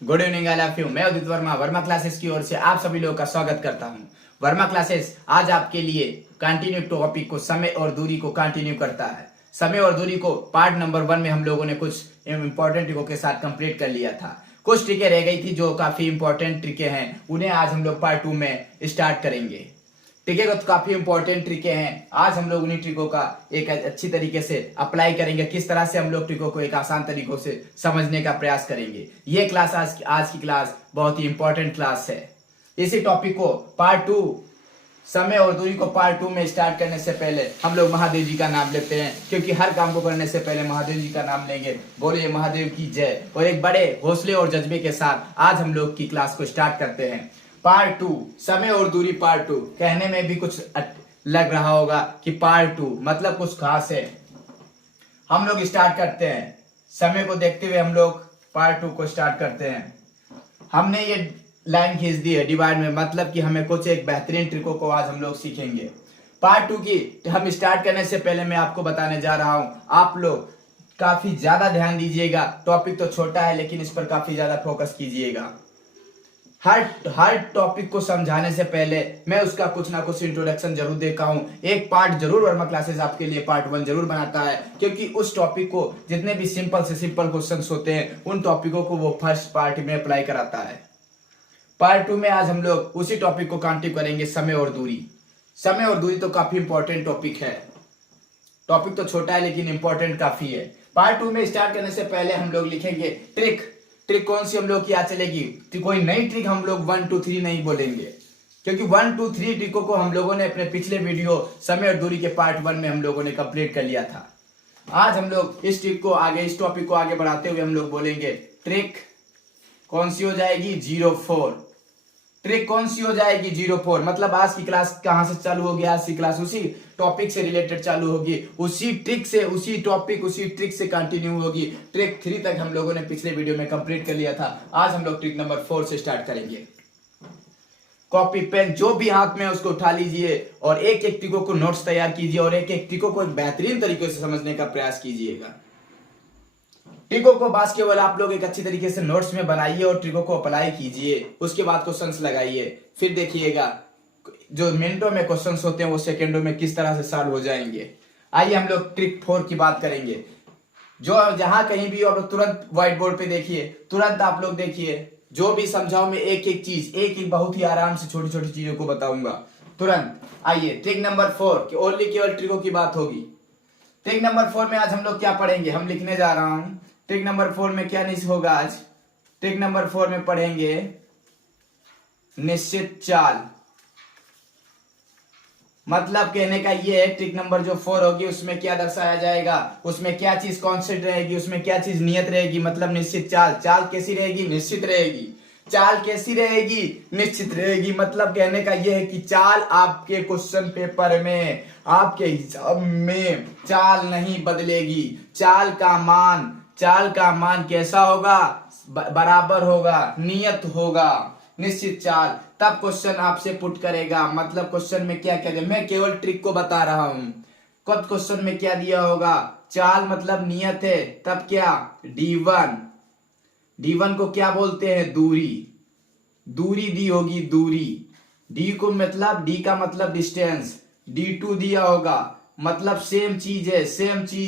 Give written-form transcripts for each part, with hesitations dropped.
Good evening I love you. मैं उदित Verma Verma classes की ओर से आप सभी लोगों का स्वागत करता हूं। वर्मा क्लासेस आज आपके लिए कंटिन्यू टॉपिक को समय और दूरी को कंटिन्यू करता है। समय और दूरी को पार्ट नंबर 1 में हम लोगों ने कुछ इंपॉर्टेंट ट्रिकों के साथ कंप्लीट कर लिया था। कुछ ट्रिकें रह गई थी जो काफी इंपॉर्टेंट ट्रिकें हैं, उन्हें आज हम लोग पार्ट 2 में स्टार्ट करेंगे। ट्रिकें तो काफी इंपॉर्टेंट ट्रिकें हैं। आज हम लोग उन्हीं ट्रिकों का एक अच्छी तरीके से अप्लाई करेंगे। किस तरह से हम लोग ट्रिकों को एक आसान तरीकों से समझने का प्रयास करेंगे। ये क्लास आज की क्लास बहुत ही इंपॉर्टेंट क्लास है। इसी टॉपिक को पार्ट 2 समय और दूरी को पार्ट 2 में स्टार्ट करने से पहले हम लोग महादेव जी का नाम लेते हैं, क्योंकि हर काम को करने से पहले महादेव जी का नाम लेंगे। बोलिए महादेव की जय। और एक बड़े हौसले और जज्बे के साथ आज हम लोग की क्लास को स्टार्ट करते हैं। पार्ट 2 समय और दूरी पार्ट 2 कहने में भी कुछ लग रहा होगा कि पार्ट 2 मतलब कुछ खास है। हम लोग स्टार्ट करते हैं। समय को देखते हुए हम लोग पार्ट 2 को स्टार्ट करते हैं। हमने ये लाइन खींच दी है डिवाइड में, मतलब कि हमें कुछ एक बेहतरीन ट्रिकों को आज हम लोग सीखेंगे। पार्ट 2 की हम स्टार्ट करने से पहले मैं आपको बताने जा रहा हूं, आप लोग काफी ज्यादा ध्यान दीजिएगा। टॉपिक तो छोटा है लेकिन इस पर काफी ज्यादा फोकस कीजिएगा। हर टॉपिक को समझाने से पहले मैं उसका कुछ ना कुछ इंट्रोडक्शन जरूर देता हूं। एक पार्ट जरूर वर्मा क्लासेस आपके लिए पार्ट 1 जरूर बनाता है, क्योंकि उस टॉपिक को जितने भी सिंपल से सिंपल क्वेश्चंस होते हैं उन टॉपिकों को वो फर्स्ट पार्ट में अप्लाई कराता है। पार्ट 2 में आज हम लोग उसी टॉपिक को कंटिन्यू करेंगे, समय और दूरी। समय और दूरी तो काफी इंपॉर्टेंट टॉपिक है। टॉपिक तो छोटा है लेकिन इंपॉर्टेंट काफी है। पार्ट 2 में स्टार्ट करने से पहले हम लोग लिखेंगे ट्रिक कौन सी हम लोग की आज चलेगी। कोई नई ट्रिक हम लोग 1 2 3 नहीं बोलेंगे, क्योंकि 1 2 3 ट्रिकों को हम लोगों ने अपने पिछले वीडियो समय और दूरी के पार्ट 1 में हम लोगों ने कंप्लीट कर लिया था। आज हम लोग इस टॉपिक को आगे बढ़ाते हुए हम लोग बोलेंगे ट्रिक कौन सी हो जाएगी 04। ट्रिक कौन सी हो जाएगी 04, मतलब आज की क्लास कहां से चालू होगी। आज की क्लास उसी टॉपिक से रिलेटेड चालू होगी, उसी ट्रिक से, उसी टॉपिक, उसी ट्रिक से कंटिन्यू होगी। ट्रिक 3 तक हम लोगों ने पिछले वीडियो में कंप्लीट कर लिया था। आज हम लोग ट्रिक नंबर 4 से स्टार्ट करेंगे। कॉपी पेन जो भी हाथ में है उसको उठा लीजिए और एक एक ट्रिकों को नोट्स तैयार कीजिए और एक एक ट्रिकों को एक बेहतरीन तरीके से समझने का प्रयास कीजिएगा। ट्रिकों को बस केवल आप लोग एक अच्छी तरीके से नोट्स में बनाइए और ट्रिकों को अप्लाई कीजिए। उसके बाद क्वेश्चंस लगाइए, फिर देखिएगा जो मिनटों में क्वेश्चंस होते हैं वो सेकंडों में किस तरह से सॉल्व हो जाएंगे। आइए हम लोग ट्रिक 4 की बात करेंगे। जो जहां कहीं भी आप लोग तुरंत व्हाइट बोर्ड पे देखिए, तुरंत आप लोग देखिए, जो भी समझाऊं मैं एक एक चीज, एक एक बहुत ही आराम से छोटी छोटी चीजों को बताऊंगा तुरंत। आइए ट्रिक नंबर 4 की ओनली केवल ट्रिकों की बात होगी। ट्रिक नंबर 4 में आज हम लोग क्या पढ़ेंगे, हम लिखने जा रहा हूं। ट्रिक नंबर 4 में क्या नहीं होगा आज। ट्रिक नंबर 4 में पढ़ेंगे निश्चित चाल। मतलब कहने का ये है ट्रिक नंबर जो 4 होगी उसमें क्या दर्शाया जाएगा, उसमें क्या चीज कॉन्सेप्ट रहेगी, उसमें क्या चीज नियत रहेगी। मतलब निश्चित चाल। चाल कैसी रहेगी, निश्चित रहेगी। चाल कैसी रहेगी, निश्चित रहेगी। मतलब कहने का यह है कि चाल आपके क्वेश्चन पेपर में, आपके हिसाब में चाल नहीं बदलेगी। चाल का मान कैसा होगा, बराबर होगा, नियत होगा। निश्चित चाल तब क्वेश्चन आपसे पुट करेगा। मतलब क्वेश्चन में क्या क्या दिया, मैं केवल ट्रिक को बता रहा हूं। कब क्वेश्चन में क्या दिया होगा, चाल मतलब नियत है, तब क्या D1 को क्या बोलते हैं, दूरी दी होगी, दूरी। डी का मतलब डिस्टेंस। D2 दिया होगा, मतलब सेम चीज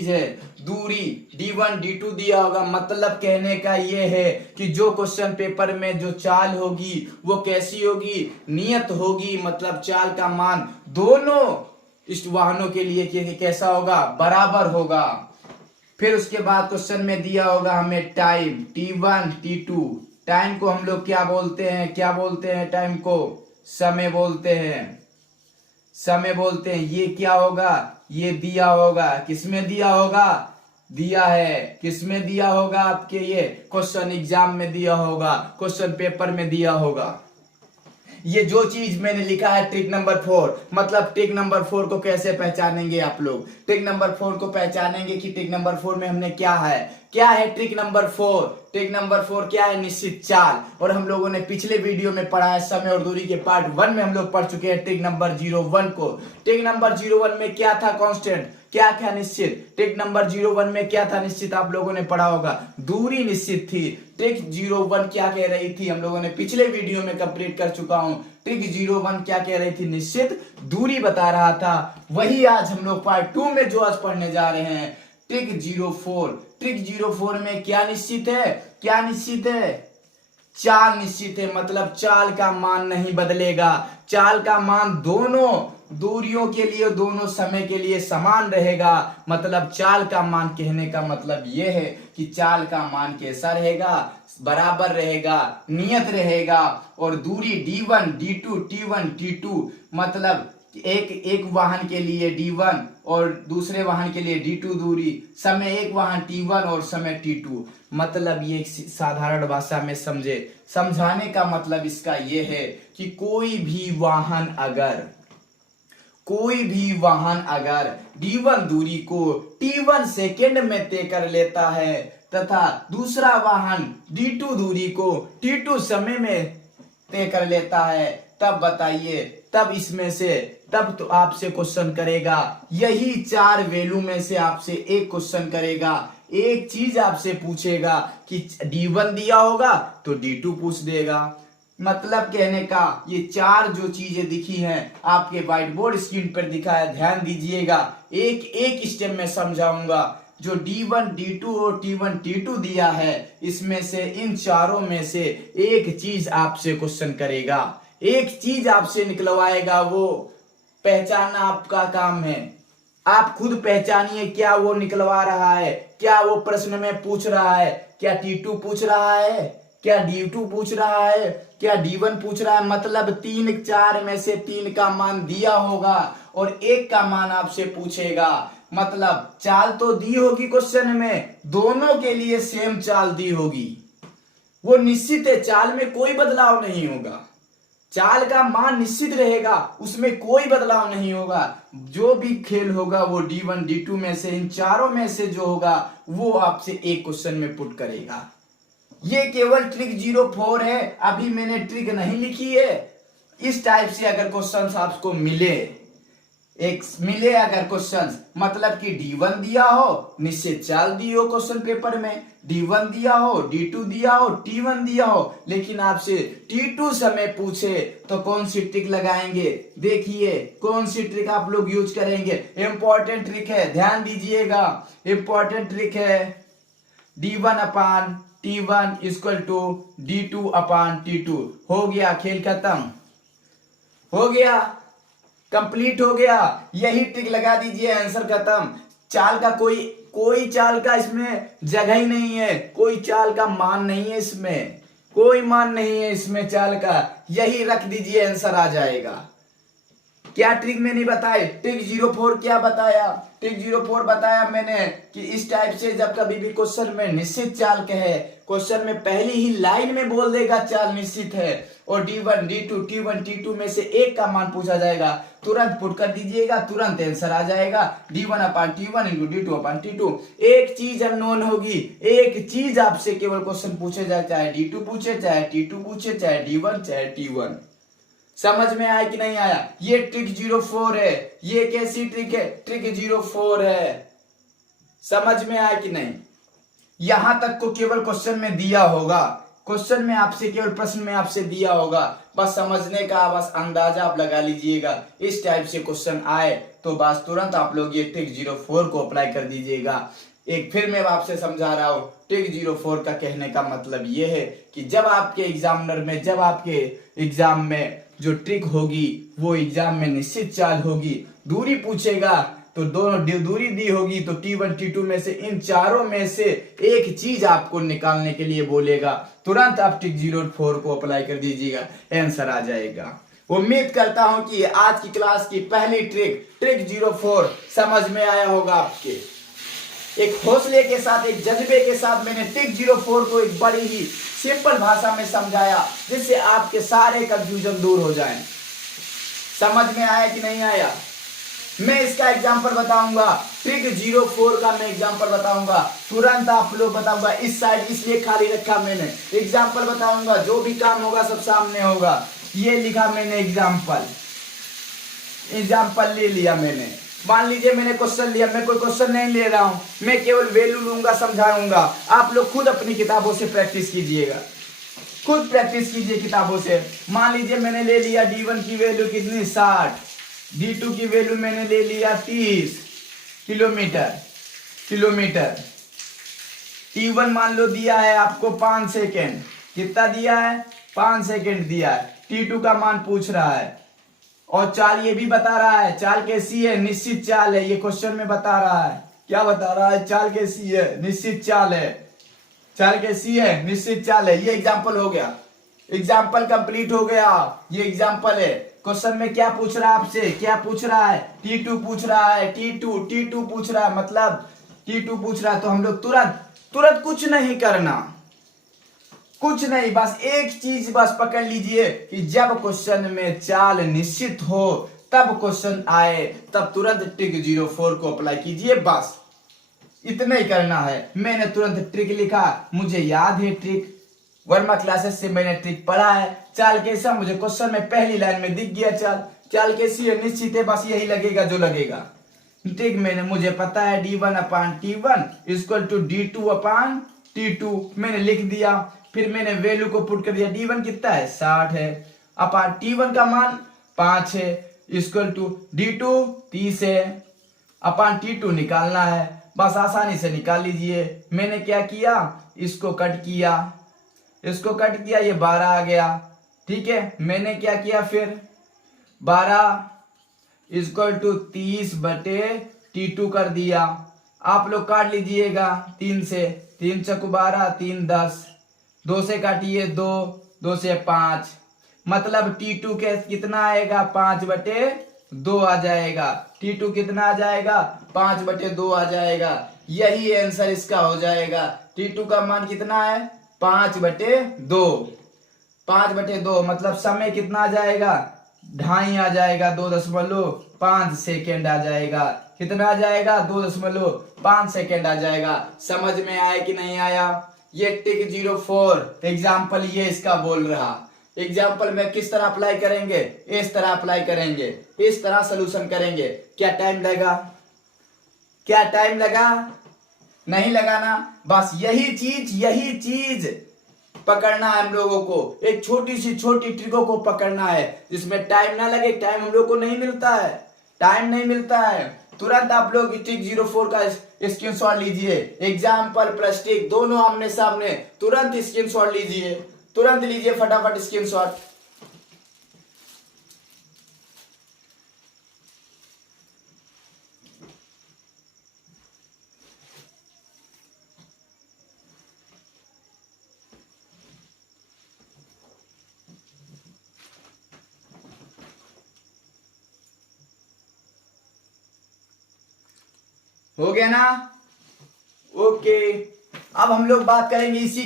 है। दूरी D1 D2 दिया होगा। मतलब कहने का ये है कि जो क्वेश्चन पेपर में जो चाल होगी वो कैसी होगी, नियत होगी। मतलब चाल का मान दोनों इस वाहनों के लिए कैसा होगा, बराबर होगा। फिर उसके बाद क्वेश्चन में दिया होगा हमें टाइम T1 T2। टाइम को हम लोग क्या बोलते हैं, टाइम को समय बोलते हैं। ये क्या होगा, ये दिया होगा। किसमें दिया होगा, किसमें दिया होगा, आपके ये क्वेश्चन एग्जाम में दिया होगा, क्वेश्चन पेपर में दिया होगा। ये जो चीज मैंने लिखा है ट्रिक नंबर 4, मतलब ट्रिक नंबर 4 को कैसे पहचानेंगे आप लोग। ट्रिक नंबर 4 को पहचानेंगे कि ट्रिक नंबर 4 में हमने क्या है ट्रिक नंबर 4। ट्रिक नंबर 4 क्या है? निश्चित चाल। और हम लोगों ने पिछले वीडियो में पढ़ा है समय और दूरी के पार्ट 1 में हम लोग पढ़ चुके हैं ट्रिक नंबर 01 को। ट्रिक नंबर 01 में क्या था? कांस्टेंट। क्या क्या निश्चित? ट्रिक नंबर 01 में क्या था निश्चित? आप लोगों ने पढ़ा होगा, दूरी निश्चित थी। ट्रिक 01 क्या कह रही थी? हम लोगों ने पिछले वीडियो में कंप्लीट कर चुका हूं। ट्रिक 01 क्या कह रही थी? निश्चित दूरी बता रहा था। वही आज हम लोग पार्ट 2 में जो आज पढ़ने जा रहे हैं, ट्रिक 04। ट्रिक 04 में क्या निश्चित है? क्या निश्चित है? चाल निश्चित है। मतलब चाल का मान नहीं बदलेगा। चाल का मान दोनों दूरियों के लिए, दोनों समय के लिए समान रहेगा। मतलब चाल का मान कहने का मतलब यह है कि चाल का मान कैसा रहेगा? बराबर रहेगा, नियत रहेगा। और दूरी D1, D2, T1, T2 मतलब एक वाहन के लिए D1 और दूसरे वाहन के लिए D2 दूरी, समय एक वाहन T1 और समय T2। मतलब ये साधारण भाषा में समझाने का मतलब इसका ये है कि कोई भी वाहन अगर D1 दूरी को T1 सेकेंड में तय कर लेता है तथा दूसरा वाहन D2 दूरी को T2 समय में तय कर लेता है, तब बताइए, तब तो आपसे क्वेश्चन करेगा, यही 4 वैल्यू में से आपसे एक क्वेश्चन करेगा। एक चीज आपसे पूछेगा कि D1 दिया होगा तो D2 पूछ देगा। मतलब कहने का ये 4 जो चीजें दिखी हैं आपके व्हाइट बोर्ड स्क्रीन पर दिखा है, ध्यान दीजिएगा। एक एक स्टेप में समझाऊंगा। जो D1, D2 और T1, T2 दिया है, इसमें से इन चारों में से एक चीज आपसे क्वेश्चन करेगा, एक चीज आपसे निकलवाएगा। वो पहचानना आपका काम है। आप खुद पहचानिए, क्या वो निकलवा रहा है, क्या वो प्रश्न में पूछ रहा है। क्या T2 पूछ रहा है? क्या D2 पूछ रहा है? क्या D1 पूछ रहा है? मतलब 3 4 में से 3 का मान दिया होगा और एक का मान आपसे पूछेगा। मतलब चाल तो दी होगी क्वेश्चन में, दोनों के लिए सेम चाल दी होगी। वो निश्चित है, चाल में कोई बदलाव नहीं होगा। चाल का मान निश्चित रहेगा, उसमें कोई बदलाव नहीं होगा। जो भी खेल होगा वो D1, D2 में से, इन चारों में से जो होगा वो आपसे एक क्वेश्चन में पुट करेगा। ये केवल ट्रिक 04 है, अभी मैंने ट्रिक नहीं लिखी है। इस टाइप से अगर क्वेश्चंस आपको मिले अगर क्वेश्चंस, मतलब कि D1 दिया हो, निश्चित चाल दी हो क्वेश्चन पेपर में, D1 दिया हो, D2 दिया हो, T1 दिया हो, लेकिन आपसे T2 समय पूछे तो कौन सी ट्रिक लगाएंगे? देखिए कौन सी ट्रिक आप लोग यूज करेंगे। इंपॉर्टेंट ट्रिक है, ध्यान दीजिएगा। इंपॉर्टेंट ट्रिक है, D1 upon T1 equal to D2 upon T2। हो गया, खेल खत्म हो गया, कंप्लीट हो गया। यही ट्रिक लगा दीजिए, आंसर खत्म। चाल का कोई चाल का इसमें जगह ही नहीं है, कोई चाल का मान नहीं है इसमें, कोई मान नहीं है इसमें चाल का। यही रख दीजिए, आंसर आ जाएगा। क्या ट्रिक मैंने बताई? ट्रिक 04 क्या बताया? ट्रिक 04 बताया मैंने कि इस टाइप से जब कभी भी क्वेश्चन में निश्चित चाल कहे, क्वेश्चन में पहली ही लाइन में बोल देगा चाल निश्चित है और D1, D2, T1, T2 में से एक का मान पूछा जाएगा, तुरंत पुट कर दीजिएगा, तुरंत आंसर आ जाएगा। D1 अपान T1 इंटू D2 अपान T2। एक चीज अननोन होगी, एक चीज आपसे केवल क्वेश्चन पूछे जाए, चाहे D2 पूछे, चाहे T2 पूछे, चाहे D1, चाहे T1। समझ में आया कि नहीं आया? ये ट्रिक 04 है। ये कैसी ट्रिक है? ट्रिक 04 है। समझ में आया कि नहीं? यहां तक को केवल क्वेश्चन में दिया होगा, क्वेश्चन में आपसे केवल प्रश्न में आपसे दिया होगा, बस समझने का बस अंदाजा आप लगा लीजिएगा। इस टाइप से क्वेश्चन आए तो बस तुरंत आप लोग ये ट्रिक 04 को अप्लाई कर दीजिएगा। एक फिर मैं आपसे समझा रहा हूं, ट्रिक 04 का कहने का मतलब ये है कि जब आपके एग्जाम में जो ट्रिक होगी वो एग्जाम में निश्चित चाल होगी, दूरी पूछेगा तो दोनों दूरी दी होगी तो T1, T2 में से इन चारों में से एक चीज आपको निकालने के लिए बोलेगा, तुरंत आप ट्रिक 04 को अप्लाई कर दीजिएगा, आंसर आ जाएगा। उम्मीद करता हूं कि आज की क्लास की पहली ट्रिक 04 समझ में आया होगा आपके। एक हौसले के साथ, एक जज्बे के साथ मैंने ट्रिक 04 को एक बड़ी ही सिंपल भाषा में समझाया, जिससे आपके सारे कंफ्यूजन दूर हो जाएं। समझ में आया कि नहीं आया? मैं इसका एग्जांपल बताऊंगा, ट्रिक 04 का मैं एग्जांपल बताऊंगा, तुरंत आप लोग बताऊंगा। इस साइड इसलिए खाली रखा मैंने, एग्जांपल बताऊंगा, जो भी काम होगा सब सामने होगा। ये लिखा मैंने एग्जांपल ले लिया मैंने। मान लीजिए मैंने क्वेश्चन लिया, मैं कोई क्वेश्चन नहीं ले रहा हूं, मैं केवल वैल्यू लूंगा, समझाऊंगा। आप लोग खुद अपनी किताबों से प्रैक्टिस कीजिएगा, खुद प्रैक्टिस कीजिए किताबों से। मान लीजिए मैंने ले लिया D1 की वैल्यू कितनी 60, D2 की वैल्यू मैंने ले लिया 30 किलोमीटर। T1 मान लो दिया है आपको 5 सेकेंड, कितना दिया है 5 सेकेंड दिया है। T2 का मान पूछ रहा है, और चाल ये भी बता रहा है, चाल कैसी है, निश्चित चाल है। ये क्वेश्चन में बता रहा है, क्या बता रहा है, चाल कैसी है, निश्चित चाल है। चाल कैसी है, निश्चित चाल है। ये एग्जांपल हो गया, एग्जांपल कंप्लीट हो गया, ये एग्जांपल है। क्वेश्चन में क्या पूछ रहा है आपसे, क्या पूछ रहा है, T2 पूछ रहा है, T2 पूछ रहा है, मतलब T2 पूछ रहा है। तो हम लोग तुरंत कुछ नहीं करना, कुछ नहीं, बस एक चीज बस पकड़ लीजिए कि जब क्वेश्चन में चाल निश्चित हो, तब क्वेश्चन आए, तब तुरंत ट्रिक 04 को अप्लाई कीजिए, बस इतना ही करना है। मैंने तुरंत ट्रिक लिखा, मुझे याद है ट्रिक, वर्मा क्लासेस से मैंने ट्रिक पढ़ा है। चाल कैसा, मुझे क्वेश्चन में पहली लाइन में दिख गया, चाल कैसी है, निश्चित है, बस यही लगेगा जो लगेगा। ट्रिक मुझे पता है, D1/T1 = D2/T2 मैंने लिख दिया। फिर मैंने वैल्यू को पुट कर दिया, D1 कितना है 60 है, अपान T1 का मान 5 है, = D2 30 है, अपान T2 निकालना है। बस आसानी से निकाल लीजिए। मैंने क्या किया, इसको कट किया, ये 12 आ गया, ठीक है। मैंने क्या किया फिर, 12 = 30/T2 कर दिया। आप लोग काट लीजिएगा 3 से, 3 × 12, 3 10, 2 से काटिए 2, 2 से 5, मतलब T2 के कितना आएगा 5/2 आ जाएगा। T2 कितना आ जाएगा 5/2 आ जाएगा। यही आंसर इसका हो जाएगा। T2 का मान कितना है 5/2, 5/2 मतलब समय कितना आ जाएगा, 2.5 आ जाएगा, 2.5 सेकेंड आ जाएगा। कितना आ जाएगा 2.5 सेकेंड आ जाएगा। समझ में आया कि नहीं आया। ये ट्रिक 04 एग्जाम्पल ये इसका बोल रहा। एग्जाम्पल में किस तरह अप्लाई करेंगे, इस तरह अप्लाई करेंगे, इस तरह सोल्यूशन करेंगे। क्या टाइम लगा, क्या टाइम लगा, नहीं लगाना। बस यही चीज पकड़ना है हम लोगों को। एक छोटी ट्रिकों को पकड़ना है जिसमें टाइम ना लगे। टाइम हम लोग को नहीं मिलता है, टाइम नहीं मिलता है। तुरंत आप लोग ट्रिक 04 का स्क्रीनशॉट लीजिए, एग्जाम्पल प्लस ट्रिक दोनों आमने सामने, तुरंत स्क्रीनशॉट लीजिए, तुरंत लीजिए फटाफट स्क्रीनशॉट। हो गया ना, ओके। अब हम लोग बात करेंगे इसी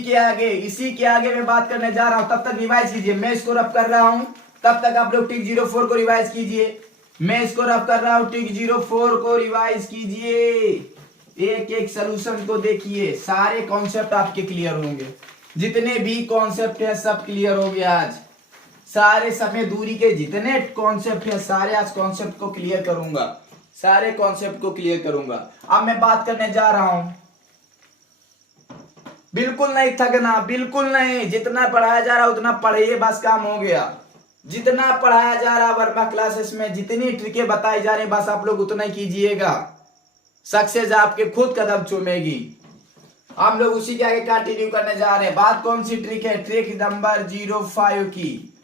के आगे मैं बात करने जा रहा हूं। तब तक रिवाइज कीजिए, मैं इसको रब कर रहा हूं, तब तक आप लोग ट्रिक 04 को रिवाइज कीजिए। मैं इसको रब कर रहा हूं, ट्रिक 04 को रिवाइज कीजिए। एक एक सोल्यूशन को देखिए, सारे कॉन्सेप्ट आपके क्लियर होंगे। जितने भी कॉन्सेप्ट है सब क्लियर हो गया आज। सारे समय दूरी के जितने कॉन्सेप्ट है सारे आज कॉन्सेप्ट को क्लियर करूंगा, सारे कॉन्सेप्ट को क्लियर करूंगा। अब मैं बात करने जा रहा हूं, बिल्कुल नहीं थकना, बिल्कुल नहीं। जितना पढ़ाया जा रहा है उतना पढ़िए, बस काम हो गया। जितना पढ़ाया जा रहा है वर्मा क्लासेस में, जितनी ट्रिकें बताई जा रही, बस आप लोग उतना ही कीजिएगा, सक्सेस आपके खुद कदम चूमेगी। हम लोग उसी के आगे कंटिन्यू करने जा रहे हैं। बात कौन सी ट्रिक है, ट्रिक नंबर 05 की,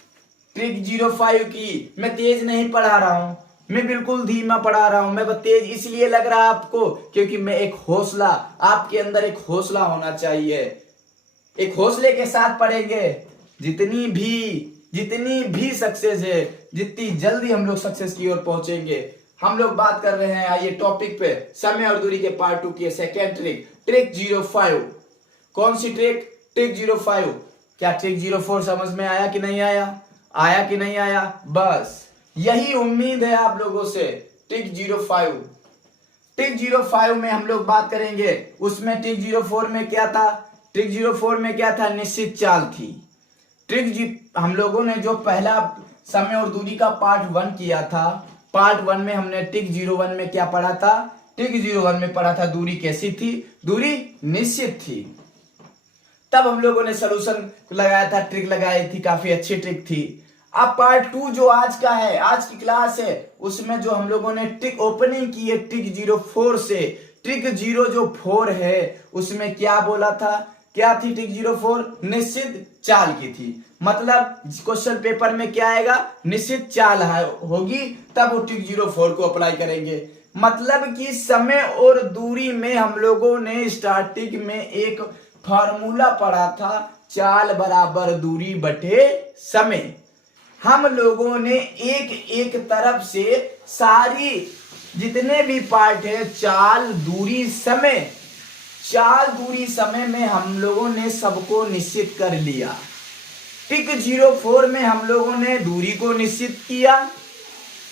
ट्रिक 05 की। मैं तेज नहीं पढ़ा रहा हूं, मैं बिल्कुल धीमा पढ़ा रहा हूं। मैं तेज इसलिए लग रहा है आपको क्योंकि मैं एक हौसला, आपके अंदर एक हौसला होना चाहिए। एक हौसले के साथ पढ़ेंगे। जितनी भी सक्सेस है, जितनी जल्दी हम लोग सक्सेस की ओर पहुंचेंगे। हम लोग बात कर रहे हैं आइए टॉपिक पे, समय और दूरी के पार्ट 2 की सेकेंड ट्रिक, ट्रिक 05। कौन सी ट्रिक, ट्रिक 05। क्या ट्रिक 04 समझ में आया कि नहीं आया, आया कि नहीं आया। बस यही उम्मीद है आप लोगों से टिक 05, टिक 05 में हम लोग बात करेंगे। उसमें टिक 04 में क्या था, टिक 04 में क्या था, निश्चित चाल थी। हम लोगों ने जो पहला समय और दूरी का पार्ट 1 किया था, पार्ट 1 में हमने टिक 01 में क्या पढ़ा था, टिक 01 में पढ़ा था दूरी कैसी थी, दूरी निश्चित थी। तब हम लोगों ने सोल्यूशन लगाया था, ट्रिक लगाई थी, काफी अच्छी ट्रिक थी। अब पार्ट 2 जो आज का है, आज की क्लास है, उसमें जो हम लोगों ने ट्रिक ओपनिंग की है टिक 04 से, ट्रिक 04 है, उसमें क्या बोला था, क्या थी टिक 04, निश्चित चाल की थी। मतलब क्वेश्चन पेपर में क्या आएगा, निश्चित चाल होगी, तब वो टिक 04 को अप्लाई करेंगे। मतलब कि समय और दूरी में हम लोगों ने स्टार्टिंग में एक फॉर्मूला पढ़ा था, चाल बराबर दूरी बटे समय। हम लोगों ने एक एक तरफ से सारी जितने भी पार्ट है, चाल दूरी समय, चाल दूरी समय में हम लोगों ने सबको निश्चित कर लिया। टिक 04 में हम लोगों ने दूरी को निश्चित किया,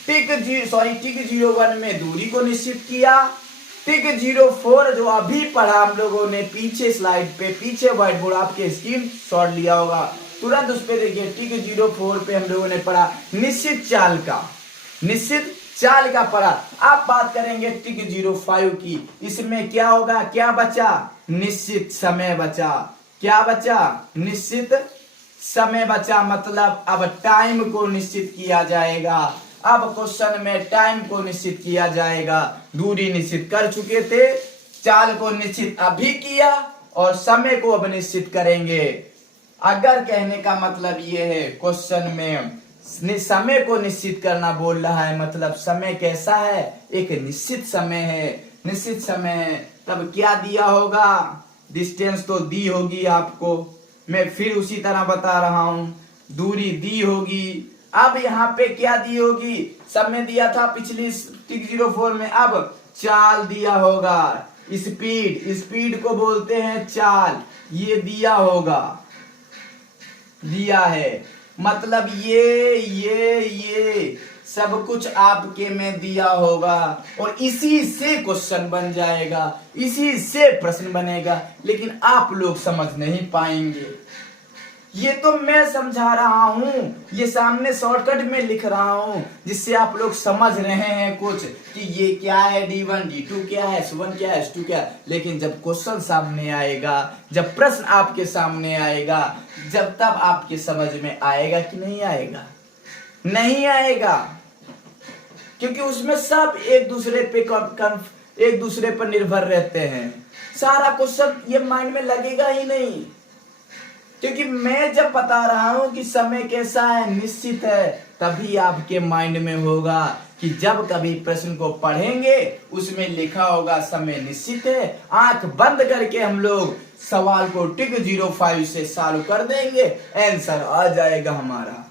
टिक 01 में दूरी को निश्चित किया, टिक 04 जो अभी पढ़ा हम लोगों ने पीछे स्लाइड पे, पीछे व्हाइट बोर्ड आपके स्क्रीन शॉट लिया होगा, तुरंत उस पे देखिए, टिक 04 पे हम लोगों ने पढ़ा निश्चित चाल का, निश्चित चाल का पढ़ा। अब बात करेंगे टिक 05 की, इसमें क्या होगा, क्या बचा, निश्चित समय बचा, क्या बचा, निश्चित समय बचा। मतलब अब टाइम को निश्चित किया जाएगा, अब क्वेश्चन में टाइम को निश्चित किया जाएगा। दूरी निश्चित कर चुके थे, चाल को निश्चित अभी किया और समय को अब निश्चित करेंगे। अगर कहने का मतलब ये है, क्वेश्चन में समय को निश्चित करना बोल रहा है, मतलब समय कैसा है, एक निश्चित समय है, निश्चित समय है, तब क्या दिया होगा, डिस्टेंस तो दी होगी आपको, मैं फिर उसी तरह बता रहा हूं, दूरी दी होगी। अब यहाँ पे क्या दी होगी, समय दिया था पिछली टिक 04 में, अब चाल दिया होगा, स्पीड, स्पीड को बोलते हैं चाल, ये दिया होगा, दिया है। मतलब ये सब कुछ आपके में दिया होगा और इसी से क्वेश्चन बन जाएगा, इसी से प्रश्न बनेगा, लेकिन आप लोग समझ नहीं पाएंगे। ये तो मैं समझा रहा हूं, ये सामने शॉर्टकट में लिख रहा हूं, जिससे आप लोग समझ रहे हैं कुछ कि ये क्या है, D1 D2 क्या है, S1 क्या है, S2 क्या है। लेकिन जब क्वेश्चन सामने आएगा, जब प्रश्न आपके सामने आएगा, जब तब आपके समझ में आएगा कि नहीं आएगा, नहीं आएगा, क्योंकि उसमें सब एक दूसरे पर निर्भर रहते हैं। सारा क्वेश्चन ये माइंड में लगेगा ही नहीं, क्योंकि मैं जब बता रहा हूं कि समय कैसा है, निश्चित है, तभी आपके माइंड में होगा कि जब कभी प्रश्न को पढ़ेंगे उसमें लिखा होगा समय निश्चित है, आंख बंद करके हम लोग सवाल को टिक 05 से सॉल्व कर देंगे, आंसर आ जाएगा हमारा।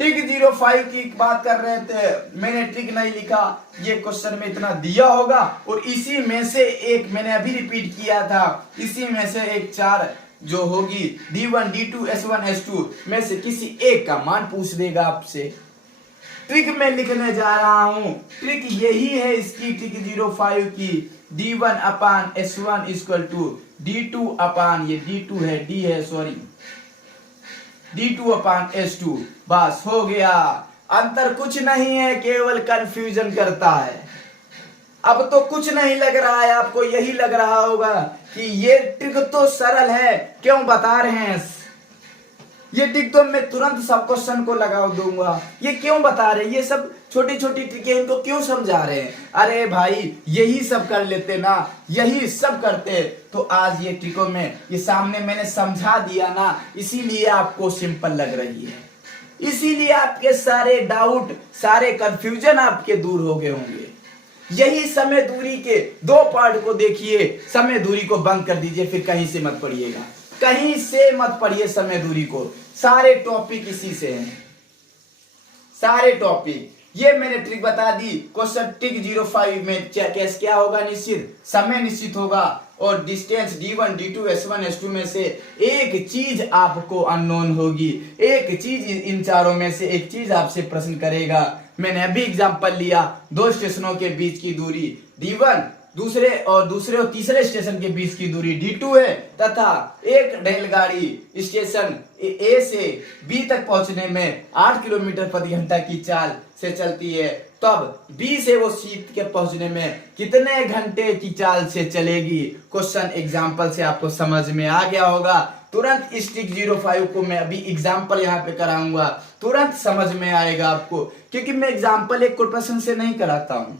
टिक 05 की बात कर रहे थे, मैंने ट्रिक नहीं लिखा, ये क्वेश्चन में इतना दिया होगा और इसी में से एक मैंने अभी रिपीट किया था, इसी में से एक चार जो होगी D1 D2 S1 S2 में से किसी एक का मान पूछ देगा आपसे। ट्रिक में लिखने जा रहा हूं, ट्रिक यही है इसकी, टिक 05 की, D1 upon S1 equal to D2 अपान, ये D2 है, D है सॉरी, D2 अपान S2, बस हो गया। अंतर कुछ नहीं है, केवल कंफ्यूजन करता है। अब तो कुछ नहीं लग रहा है आपको, यही लग रहा होगा कि ये ट्रिक तो सरल है, क्यों बता रहे हैं, ये ट्रिक तो मैं तुरंत सब क्वेश्चन को लगा दूंगा, ये क्यों बता रहे हैं, ये सब छोटी छोटी ट्रिकें इनको क्यों समझा रहे हैं। अरे भाई यही सब कर लेते ना, यही सब करते तो आज ये ट्रिकों में ये सामने मैंने समझा दिया ना, इसीलिए आपको सिंपल लग रही है, इसीलिए आपके सारे डाउट, सारे कंफ्यूजन आपके दूर हो गए होंगे। यही समय दूरी के दो पार्ट को देखिए, समय दूरी को बंद कर दीजिए, फिर कहीं से मत पढ़िएगा, कहीं से मत पढ़िए समय दूरी को, सारे टॉपिक इसी से हैं, सारे टॉपिक। ये मैंने ट्रिक बता दी। क्वेश्चन टिक 05 में कैसे क्या होगा, निश्चित समय निश्चित होगा और distance D1 D2 S1 S2 में से एक चीज आपको अननोन होगी, एक चीज इन चारों में से एक चीज आपसे प्रश्न करेगा, मैंने अभी एग्जांपल लिया, दो स्टेशनों के बीच की दूरी D1, दूसरे और तीसरे स्टेशन के बीच की दूरी D2 है, तथा एक रेलगाड़ी स्टेशन A से B तक पहुंचने में 8 किलोमीटर प्रति घंटा की चाल से चलती है, तब B से वो C के पहुंचने में कितने घंटे की चाल से चलेगी। क्वेश्चन एग्जाम्पल से आपको समझ में आ गया होगा। तुरंत इस ट्रिक 05 को मैं अभी एग्जाम्पल यहाँ पे कराऊंगा, तुरंत समझ में आएगा आपको, क्योंकि मैं एग्जाम्पल एक प्रश्न से नहीं कराता हूं।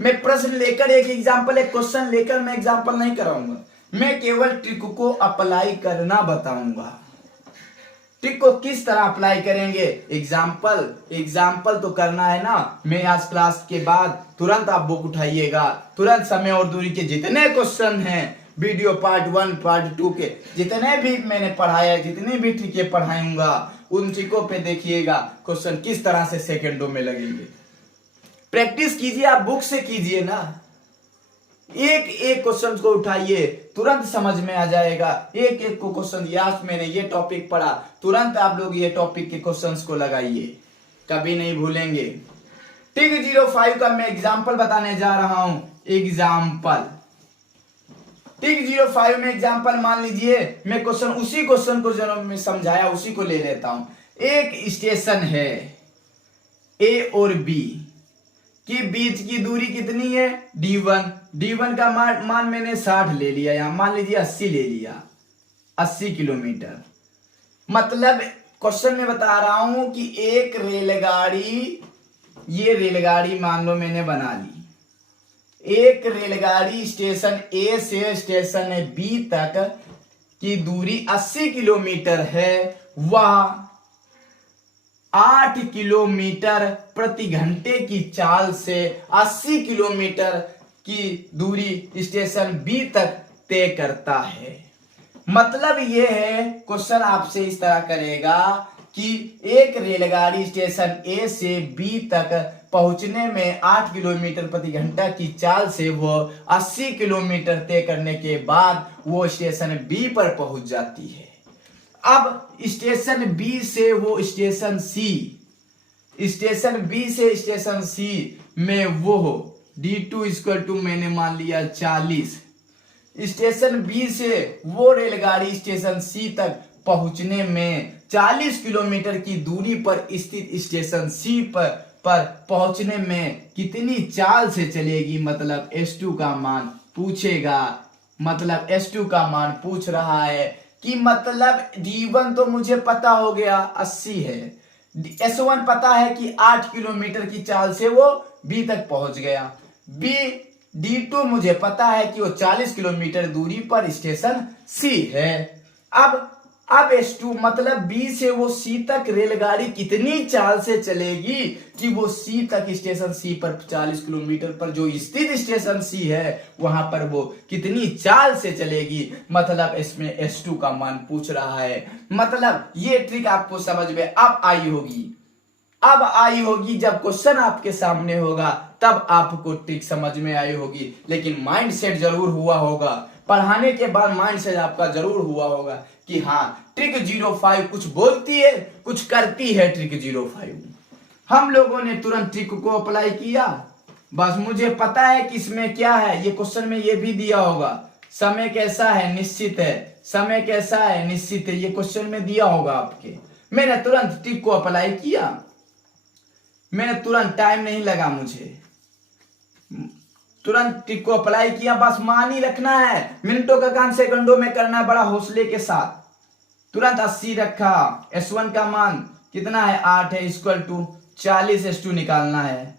मैं प्रश्न लेकर एक एग्जाम्पल, एक क्वेश्चन लेकर मैं एग्जाम्पल नहीं कराऊंगा, मैं केवल ट्रिक को अप्लाई करना बताऊंगा। ट्रिक को किस तरह अप्लाई करेंगे, एग्जाम्पल तो करना है ना। मैं आज क्लास के बाद तुरंत आप बुक उठाइएगा, तुरंत समय और दूरी के जितने क्वेश्चन हैं, वीडियो पार्ट 1 पार्ट 2 के जितने भी मैंने पढ़ाया, जितनी भी ट्रिकें पढ़ाऊंगा, उन ट्रिकों पे देखिएगा क्वेश्चन किस तरह से सेकंडों में लगेंगे। प्रैक्टिस कीजिए, आप बुक से कीजिए ना, एक एक क्वेश्चन को उठाइए, तुरंत समझ में आ जाएगा। एक एक को क्वेश्चन, याद मैंने ये टॉपिक पढ़ा, तुरंत आप लोग ये टॉपिक के क्वेश्चंस को लगाइए, कभी नहीं भूलेंगे। ट्रिक 05 का मैं एग्जाम्पल बताने जा रहा हूं। एग्जाम्पल ट्रिक 05 में एग्जाम्पल मान लीजिए, मैं उसी क्वेश्चन को जो मैं समझाया उसी को ले लेता हूं। एक स्टेशन है ए और बी के बीच की दूरी कितनी है D1 का मान मैंने 60 ले लिया, यहां मान लीजिए 80 ले लिया, 80 किलोमीटर। मतलब क्वेश्चन में बता रहा हूं कि एक रेलगाड़ी, ये रेलगाड़ी मान लो मैंने बना ली, एक रेलगाड़ी स्टेशन ए से स्टेशन बी तक की दूरी 80 किलोमीटर है, वह 8 किलोमीटर प्रति घंटे की चाल से 80 किलोमीटर की दूरी स्टेशन बी तक तय करता है। मतलब यह है, क्वेश्चन आपसे इस तरह करेगा कि एक रेलगाड़ी स्टेशन ए से बी तक पहुंचने में 8 किलोमीटर प्रति घंटा की चाल से वो 80 किलोमीटर तय करने के बाद वो स्टेशन बी पर पहुंच जाती है। अब स्टेशन बी से वो स्टेशन सी में वो D2 इक्वल टू मैंने मान लिया 40। स्टेशन बी से वो रेलगाड़ी स्टेशन सी तक पहुंचने में 40 किलोमीटर की दूरी पर स्थित स्टेशन सी पर पहुंचने में कितनी चाल से चलेगी। मतलब S2 का मान पूछेगा, मतलब S2 का मान पूछ रहा है कि मतलब D1 तो मुझे पता हो गया 80 है, S1 पता है कि 8 किलोमीटर की चाल से वो B तक पहुंच गया, D2 मुझे पता है कि वो 40 किलोमीटर दूरी पर स्टेशन C है। अब S2 मतलब B से वो C तक रेलगाड़ी कितनी चाल से चलेगी कि वो C तक स्टेशन C पर 40 किलोमीटर पर जो स्थित स्टेशन C है वहां पर वो कितनी चाल से चलेगी। मतलब इसमें S2 का मान पूछ रहा है। मतलब ये ट्रिक आपको समझ में अब आई होगी जब क्वेश्चन आपके सामने होगा, तब आपको ट्रिक समझ में आई होगी। लेकिन माइंड सेट जरूर हुआ होगा, पढ़ाने के बाद माइंड सेट आपका जरूर हुआ होगा कि हाँ ट्रिक 05 कुछ बोलती है, कुछ करती है। ट्रिक 05 हम लोगों ने तुरंत ट्रिक को अप्लाई किया, बस मुझे पता है कि इसमें क्या है। ये क्वेश्चन में ये भी दिया होगा, समय कैसा है निश्चित है, समय कैसा है निश्चित है, ये क्वेश्चन में दिया होगा आपके। मैंने तुरंत ट्रिक को अप्लाई किया, मैंने तुरंत, टाइम नहीं लगा मुझे, तुरंत ट्रिक को अप्लाई किया। बस मान ही रखना है, मिनटों का काम सेकंडों में करना है, बड़ा हौसले के साथ। तुरंत 80 रखा, S1 का मान कितना है 8 है, इक्वल टू 40 S2 निकालना है।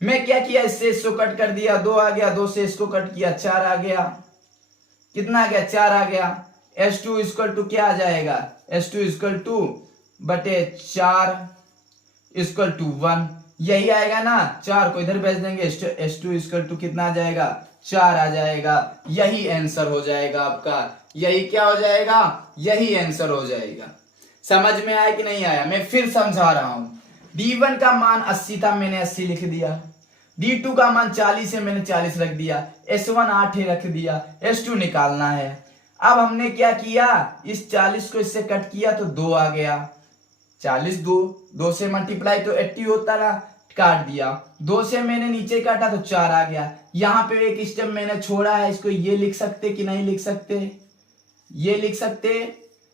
मैं क्या किया, इससे इसको कट कर दिया, 2 आ गया, 2 से इसको कट किया, 4 आ गया। कितना आ गया, 4 आ गया। S2 इक्वल टू क्या आ जाएगा, S2 इक्वल टू बटे 4 इक्वल टू 1, यही आएगा ना। 4 को इधर भेज देंगे, S2 इक्वल टू कितना आ जाएगा, 4 आ जाएगा। यही आंसर हो जाएगा आपका, यही क्या हो जाएगा, यही आंसर हो जाएगा। समझ में आया कि नहीं आया, मैं फिर समझा रहा हूं। D1 का मान 80 था, मैंने 80 लिख दिया। D2 का मान 40 है, मैंने 40 रख दिया। S1 8 ही रख दिया। S2 निकालना है। अब हमने क्या किया, इस 40 को इससे कट किया तो 2 आ गया। 40 दो से मल्टीप्लाई तो 80 होता ना, काट दिया। 2 से मैंने नीचे काटा तो 4 आ गया। यहाँ पे एक स्टेप मैंने छोड़ा है, इसको ये लिख सकते कि नहीं लिख सकते? ये लिख सकते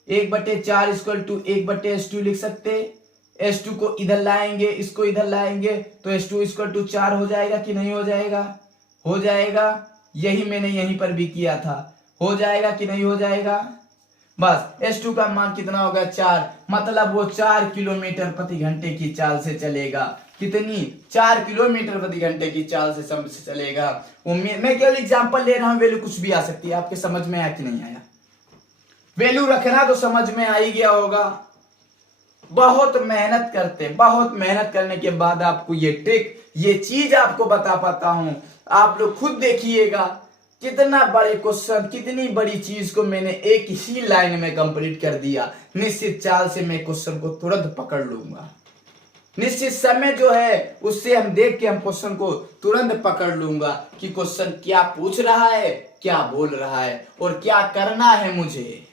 1/4 इक्वल टू 1/S2 लिख सकते। S2 को इधर लाएंगे, इसको इधर लाएंगे तो S2 इक्वल टू 4 हो जाएगा कि नहीं हो जाएगा? हो जाएगा। यही मैंने यहीं पर भी किया था, हो जाएगा कि नहीं हो जाएगा? बस S2 का मान कितना होगा? 4, मतलब वो 4 किलोमीटर प्रति घंटे की चाल से चलेगा। कितनी? 4 किलोमीटर प्रति घंटे की चाल से चलेगा। मैं केवल एग्जांपल ले रहा हूं, वैल्यू कुछ भी आ सकती है। आपके समझ में आया कि नहीं आया? वैल्यू रखना तो समझ में आ ही गया होगा। बहुत मेहनत करने के बाद आपको ये ट्रिक, ये चीज आपको बता पाता हूं। आप लोग खुद देखिएगा कितना बड़े क्वेश्चन, कितनी बड़ी चीज को मैंने एक ही लाइन में कंप्लीट कर दिया। निश्चित चाल से मैं क्वेश्चन को तुरंत पकड़ लूंगा। निश्चित समय जो है उससे हम देख के हम क्वेश्चन को तुरंत पकड़ लूंगा कि क्वेश्चन क्या पूछ रहा है, क्या बोल रहा है और क्या करना है मुझे।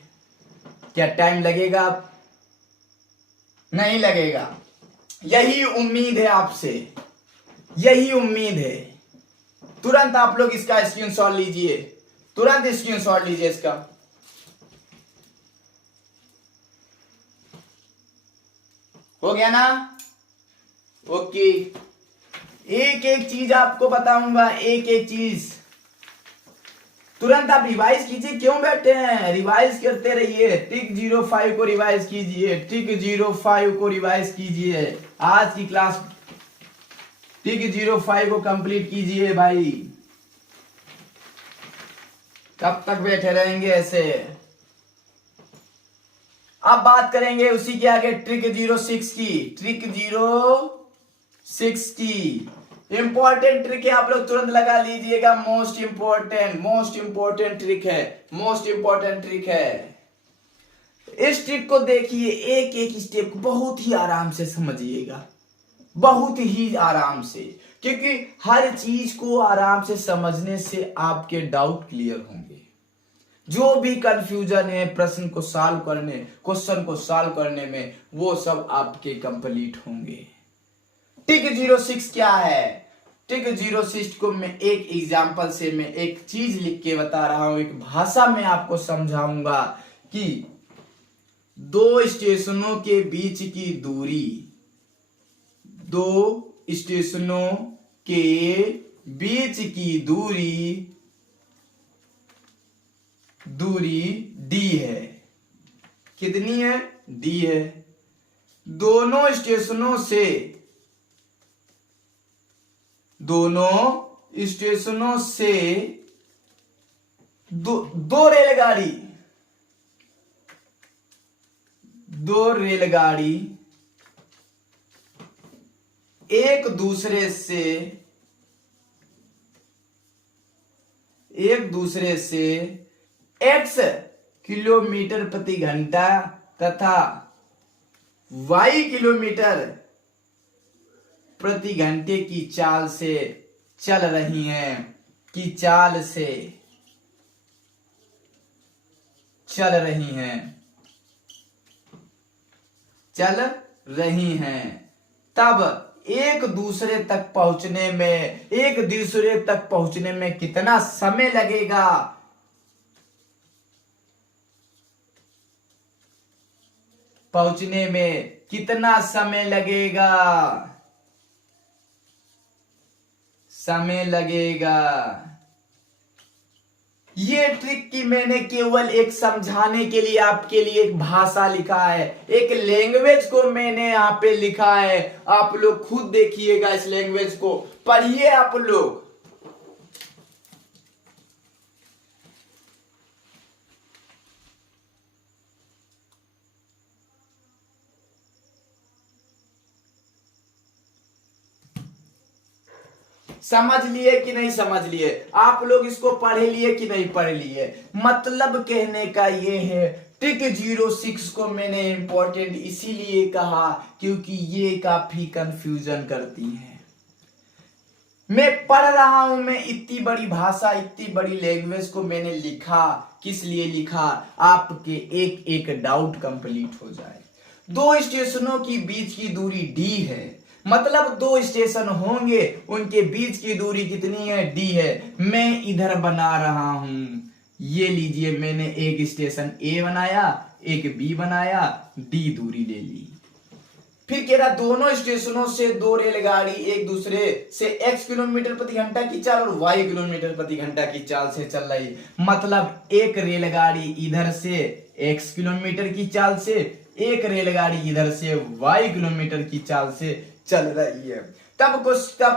क्या टाइम लगेगा? नहीं लगेगा। यही उम्मीद है आपसे, यही उम्मीद है। तुरंत आप लोग इसका स्क्रीनशॉट लीजिए, तुरंत स्क्रीनशॉट लीजिए इसका। हो गया ना? ओके। एक एक चीज आपको बताऊंगा, एक एक चीज तुरंत आप रिवाइज कीजिए। क्यों बैठे हैं? रिवाइज करते रहिए। ट्रिक 05 को रिवाइज कीजिए, ट्रिक 05 को रिवाइज कीजिए। आज की क्लास ट्रिक 05 को कंप्लीट कीजिए भाई। कब तक बैठे रहेंगे ऐसे? अब बात करेंगे उसी के आगे ट्रिक 06 की। ट्रिक 06 की इंपॉर्टेंट ट्रिक है, आप लोग तुरंत लगा लीजिएगा। मोस्ट इंपॉर्टेंट ट्रिक है, मोस्ट इंपॉर्टेंट ट्रिक है। इस ट्रिक को देखिए, एक एक स्टेप को बहुत ही आराम से समझिएगा, बहुत ही आराम से, क्योंकि हर चीज को आराम से समझने से आपके डाउट क्लियर होंगे। जो भी कंफ्यूजन है प्रश्न को सॉल्व करने, क्वेश्चन को सॉल्व करने में, वो सब आपके कंप्लीट होंगे। ट्रिक 06 क्या है? ट्रिक 06 को मैं एक एग्जांपल से मैं एक चीज लिख के बता रहा हूं, एक भाषा में आपको समझाऊंगा कि दो स्टेशनों के बीच की दूरी, दो स्टेशनों के बीच की दूरी D है। कितनी है? D है। दोनों स्टेशनों से दो रेलगाड़ी एक दूसरे से x किलोमीटर प्रति घंटा तथा y किलोमीटर प्रति घंटे की चाल से चल रही हैं, चल रही हैं। तब एक दूसरे तक पहुंचने में कितना समय लगेगा? समय लगेगा। ये ट्रिक की मैंने केवल एक समझाने के लिए आपके लिए एक भाषा लिखा है, एक लैंग्वेज को मैंने यहाँ पे लिखा है। आप लोग खुद देखिएगा, इस लैंग्वेज को पढ़िए आप लोग। समझ लिए कि नहीं समझ लिए? आप लोग इसको पढ़ लिए कि नहीं पढ़ लिए? मतलब कहने का ये है, ट्रिक 06 को मैंने इंपॉर्टेंट इसीलिए कहा क्योंकि ये काफी कंफ्यूजन करती है। मैं पढ़ रहा हूं, मैं इतनी बड़ी भाषा, इतनी बड़ी लैंग्वेज को मैंने लिखा, किस लिए लिखा? आपके एक एक डाउट कंप्लीट हो जाए। दो स्टेशनों की बीच की दूरी d है, मतलब दो स्टेशन होंगे, उनके बीच की दूरी कितनी है, d है। मैं इधर बना रहा हूं, ये लीजिए मैंने एक स्टेशन a बनाया, एक b बनाया, d दूरी ले ली। फिर कह रहा दोनों स्टेशनों से दो रेलगाड़ी एक दूसरे से x किलोमीटर प्रति घंटा की चाल और y किलोमीटर प्रति घंटा की चाल से चल रही, मतलब एक रेलगाड़ी इधर से x किलोमीटर की चाल से, एक रेलगाड़ी इधर से y किलोमीटर की चाल से चल रही है। तब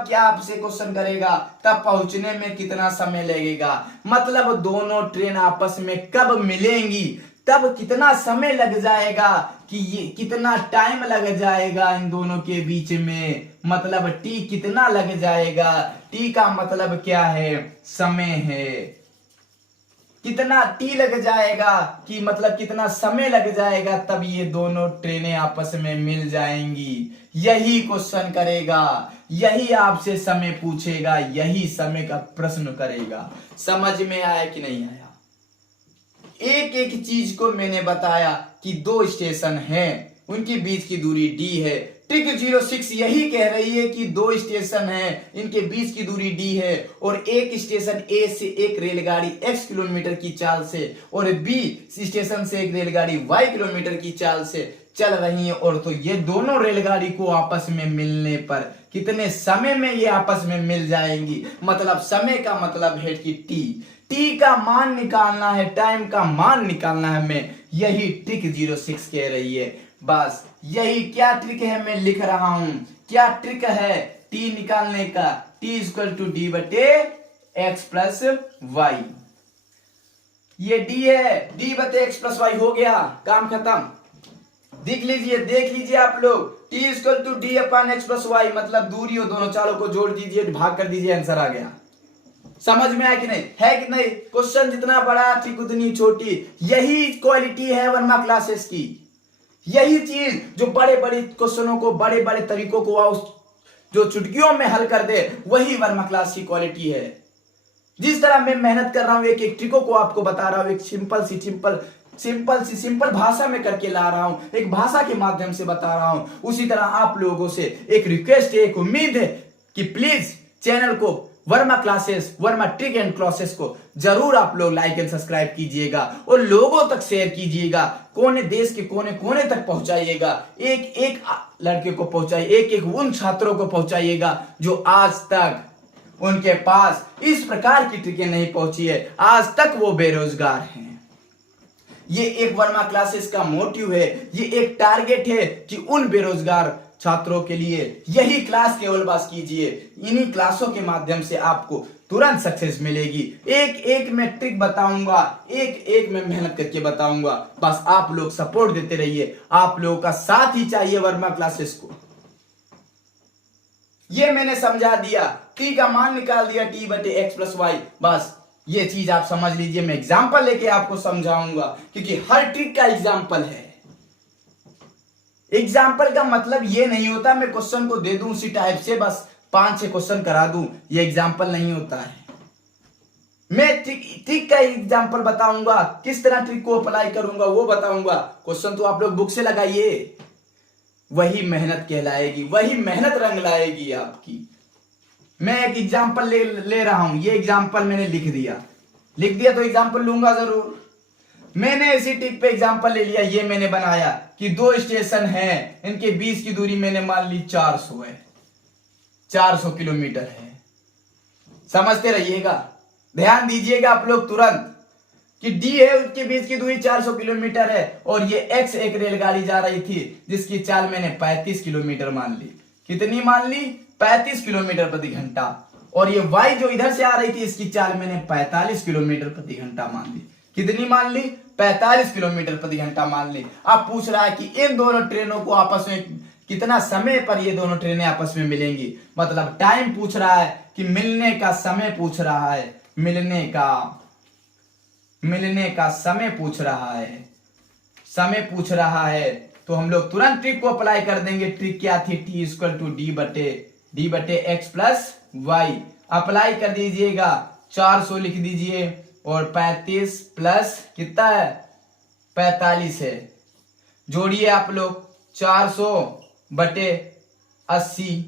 क्या आपसे क्वेश्चन करेगा, तब पहुंचने में कितना समय लगेगा, मतलब दोनों ट्रेन आपस में कब मिलेंगी, तब कितना समय लग जाएगा, कि ये कितना टाइम लग जाएगा इन दोनों के बीच में, मतलब टी कितना लग जाएगा। टी का मतलब क्या है, समय है। कितना टी लग जाएगा कि मतलब कितना समय लग जाएगा, तब ये दोनों ट्रेनें आपस में मिल जाएंगी। यही क्वेश्चन करेगा, यही आपसे समय पूछेगा, यही समय का प्रश्न करेगा। समझ में आया कि नहीं आया? एक एक चीज को मैंने बताया कि दो स्टेशन हैं, उनके बीच की दूरी d है। ट्रिक 06 यही कह रही है कि दो स्टेशन हैं, इनके बीच की दूरी d है, और एक स्टेशन A से एक रेलगाड़ी x किलोमीटर की चाल से और B स्टेशन से एक रेलगाड़ी y किलोमीटर की चाल से चल रही है। और तो ये दोनों रेलगाड़ी को आपस में मिलने पर कितने समय में ये आपस में मिल जाएंगी, मतलब समय का मतलब है कि टी का मान निकालना है, टाइम का मान निकालना है हमें। यही ट्रिक 06 कह रही है। बस यही क्या ट्रिक है मैं लिख रहा हूं, क्या ट्रिक है टी निकालने का, टी इक्वल टू डी बटे एक्स प्लस वाई। ये डी है, डी बटे एक्स प्लस वाई हो गया, काम खत्म। देख लीजिए आप लोग, T equal to D upon X plus Y, मतलब दूरी और दोनों चालों को जोड़ दीजिए, भाग कर दीजिए, आंसर आ गया। समझ में आया कि नहीं, है कि नहीं? क्वेश्चन जितना बड़ा ठीक उतनी छोटी, यही क्वालिटी है वर्मा क्लासेस की। यही चीज जो बड़े बड़े क्वेश्चनों को, बड़े बड़े तरीकों को जो चुटकियों में हल कर दे, वही वर्मा क्लास की क्वालिटी है। जिस तरह मैं मेहनत कर रहा हूं, एक एक ट्रिकों को आपको बता रहा हूं, एक सिंपल भाषा में करके ला रहा हूं, एक भाषा के माध्यम से बता रहा हूं, उसी तरह आप लोगों से एक रिक्वेस्ट है, एक उम्मीद है कि प्लीज चैनल को Verma classes, Verma trick and classes को जरूर आप लोग लाइक एंड सब्सक्राइब कीजिएगा और लोगों तक शेयर कीजिएगा, कोने देश के कोने कोने तक पहुंचाइएगा, एक एक लड़के को पहुंचाइए, एक एक उन छात्रों को पहुंचाइएगा जो आज तक उनके पास इस प्रकार की ट्रिकें नहीं पहुंची है, आज तक वो बेरोजगार हैं। ये एक वर्मा क्लासेस का मोटिव है, ये एक टारगेट है कि उन बेरोजगार छात्रों के लिए यही क्लास केवल बस कीजिए। इन्हीं क्लासों के माध्यम से आपको तुरंत सक्सेस मिलेगी। एक एक मैं ट्रिक बताऊंगा, एक एक मैं मेहनत करके बताऊंगा, बस आप लोग सपोर्ट देते रहिए। आप लोगों का साथ ही चाहिए वर्मा क्लासेस को। ये मैंने समझा दिया, टी का मान निकाल दिया, टी बटे एक्स प्लस वाई। बस ये चीज आप समझ लीजिए, मैं एग्जाम्पल लेके आपको समझाऊंगा, क्योंकि हर ट्रिक का एग्जाम्पल है। एग्जाम्पल का मतलब ये नहीं होता मैं क्वेश्चन को दे दूं उसी टाइप से बस 5-6 क्वेश्चन करा दूं, ये एग्जाम्पल नहीं होता है। मैं ट्रिक का एग्जाम्पल बताऊंगा, किस तरह ट्रिक को अप्लाई करूंगा वो बताऊंगा। क्वेश्चन तो आप लोग बुक से लगाइए, वही मेहनत कहलाएगी, वही मेहनत रंग लाएगी आपकी। मैं एक एग्जाम्पल ले रहा हूं, ये एग्जाम्पल मैंने लिख दिया तो एग्जाम्पल लूंगा जरूर। मैंने इसी ट्रिक पे एग्जाम्पल ले लिया, ये मैंने बनाया कि दो स्टेशन हैं, इनके बीच की दूरी मैंने मान ली 400 है, 400 किलोमीटर है। समझते रहिएगा, ध्यान दीजिएगा आप लोग तुरंत कि डी है, उसके बीच की दूरी 400 किलोमीटर है, और ये एक्स एक रेलगाड़ी जा रही थी जिसकी चाल मैंने 35 किलोमीटर मान ली। कितनी मान ली? 35 किलोमीटर प्रति घंटा। और ये वाई जो इधर से आ रही थी, इसकी चाल मैंने 45 किलोमीटर प्रति घंटा मान ली। कितनी मान ली? 45 किलोमीटर प्रति घंटा मान ली। अब पूछ रहा है कि इन दोनों ट्रेनों को आपस में कितना समय पर ये दोनों ट्रेनें आपस में मिलेंगी, मतलब टाइम पूछ रहा है कि मिलने का समय पूछ रहा है, मिलने का समय पूछ रहा है, समय पूछ रहा है। तो हम लोग तुरंत ट्रिक को अप्लाई कर देंगे। ट्रिक क्या थी? टी इक्वल टू डी बटे एक्स प्लस वाई। अप्लाई कर दीजिएगा, 400 लिख दीजिए और 35 प्लस कितना है? 45 है। जोड़िए आप लोग, 400/80,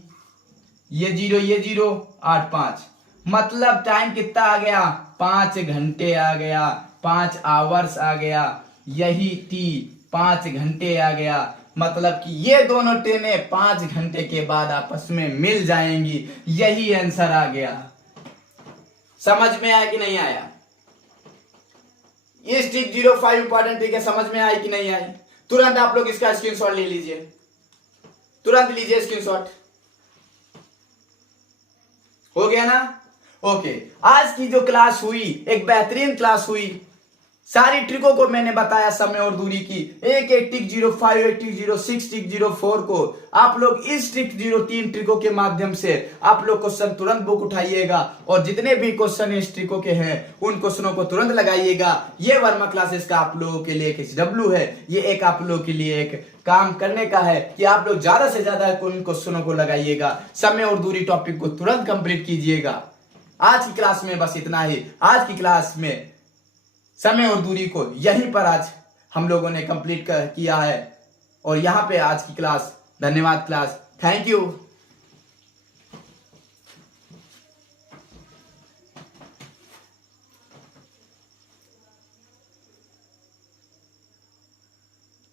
ये 0 8 5, मतलब टाइम कितना आ गया, 5 घंटे आ गया, 5 आवर्स आ गया, यही टी 5 घंटे आ गया। मतलब कि ये दोनों ट्रेनें 5 घंटे के बाद आपस में मिल जाएंगी, यही आंसर आ गया। समझ में आया कि नहीं आया? ये ट्रिक 05 इंपॉर्टेंट ट्रिक है, समझ में आई कि नहीं आई? तुरंत आप लोग इसका स्क्रीनशॉट ले लीजिए, तुरंत लीजिए स्क्रीनशॉट। हो गया ना? ओके, आज की जो क्लास हुई एक बेहतरीन क्लास हुई, सारी ट्रिकों को मैंने बताया समय और दूरी की, एक एक ट्रिक 05, एक ट्रिक 06, ट्रिक 04 को आप लोग इस ट्रिक 03 ट्रिकों के माध्यम से आप लोग क्वेश्चन तुरंत बुक उठाइएगा और जितने भी क्वेश्चन इस ट्रिकों के हैं उन क्वेश्चनों को तुरंत लगाइएगा। ये वर्मा क्लासेस का आप लोगों के लिए एक HW है, ये एक आप लोगों के लिए एक काम करने का है कि आप लोग ज्यादा से ज्यादा उन क्वेश्चनों को लगाइएगा, समय और दूरी टॉपिक को तुरंत कंप्लीट कीजिएगा। आज की क्लास में बस इतना ही। आज की क्लास में समय और दूरी को यहीं पर आज हम लोगों ने कंप्लीट किया है और यहाँ पे आज की क्लास, धन्यवाद क्लास, थैंक यू।